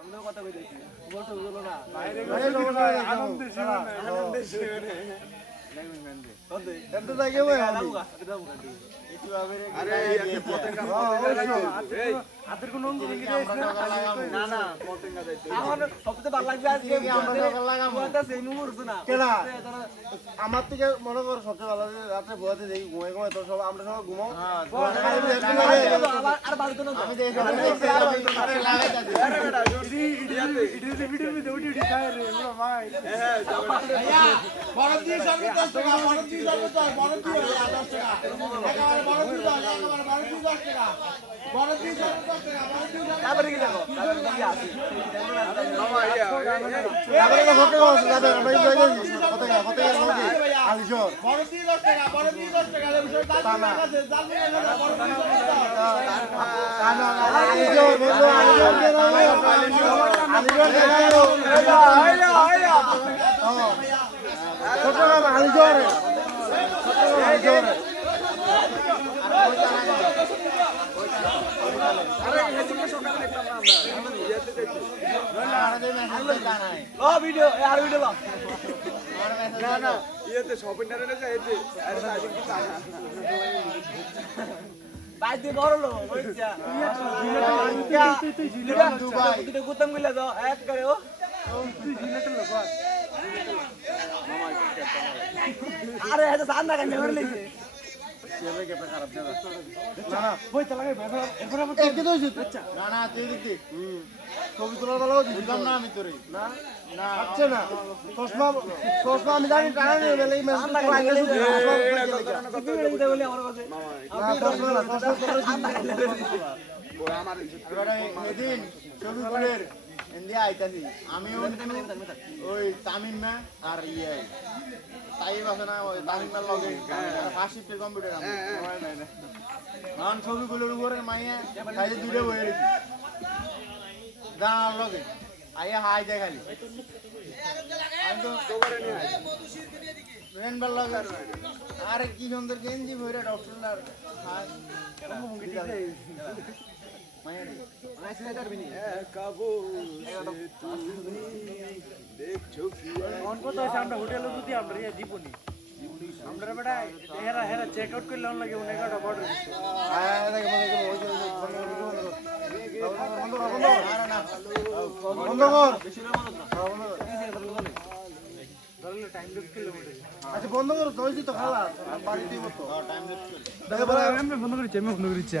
আমরাও কথা কইতেছি বলছো বলো না বাইরে আনন্দের জীবনে এত জায়গা ভাই আরে একটা পতেঙ্গা হাতের কোন অঙ্গ ভেঙে দিয়েছ না না পতেঙ্গা যাইতে আমার সবচেয়ে ভালো লাগবে আজকে আমরা সকাল লাগাবো বলতা সেই মুহূর্ত না কেনা আমার থেকে মনে কর সবচেয়ে ভালো লাগে রাতে বয়াতে দেখি ঘুমাই ঘুমাই তো সব আমরা সব ঘুমাও আর বাড়িতে না আমি দেখি লাগাইতা দিই আরে বেটা ইডিয়াতে ভিডিও মে দৌড়ি উঠি খায় রে মোরা ভাই হ্যাঁ ভাইয়া বড় দিয়ে সব 10 টাকা বড় দিয়ে সব 10 টাকা একেবারে বড় দিয়ে দাও একেবারে বড় দিয়ে 10 টাকা বড় দিয়ে সব 10 টাকা বড় দিয়ে তারপরে কি দেখো তারপরে কি আছে মামা তারপরে তো ফটো আছে দাদা ভাই ভাই কত টাকা নদী আলিশোর বড় দিয়ে 10 টাকা বড় দিয়ে 10 টাকা এর বিষয় দাম আছে জাল নিয়ে গেলে বড় দিয়ে 10 টাকা কানা আলিশোর বন্ধু আলিশোর ছোট নাম আলিশোর আলিশোর আরে এদিকে সকালে দেখলাম না আমরা ইয়াতে যাইছি আমাদের মেসেজ জানাই ও ভিডিও আর ভিডিও লো আমার মেসেজ না না ইয়েতে শপিং টারে যাইতে আরে সাইডিং কি টাকা বাইতে বড় লো ওইটা তুই জিলেটা দুবাই তুই গুতম গিলা দাও এক করে ও তুই জিলেটা লো বাস আরে এটা সান্না কেন ধরে লইছে চেলে কে খারাপ জায়গা না বই চালাগে এরপর আবার একে তো আচ্ছা না তুই দেখি ছবি তোলার বেলাও দিলাম না আমি তোরে না না আচ্ছা না চশমা আমি জানি টানা নেই বেলে এই মেসেজ লাগে বলে আমার কাছে না চশমা ওই আমার এদিন ছবি তুলের ইন্ডিয়া আইতাছি আমিও ওই তামিম না আর ইয়ে তাই আছে না ওই তামিমের লগে ফার্স্ট কম্পিউটার আমার ছবিগুলোর উপরে মাইয়া খাইতে দূরে বয়ে রেখি জানার লগে আইয়া হাই যায় খালি আমি তো রেনবার লগে আরে কি সুন্দর গেঞ্জি ভরে ডক্টর মাইয়া আমরা হোটেলে যদি আমরা দিবনি আমরা বেটা হেরা হেরা চেক আউট করলে লাগে অনেক একটা বড় আচ্ছা বন্ধ করো তো খালা বাড়ি দিব তো টাইম বন্ধ করেছি আমি বন্ধ করেছি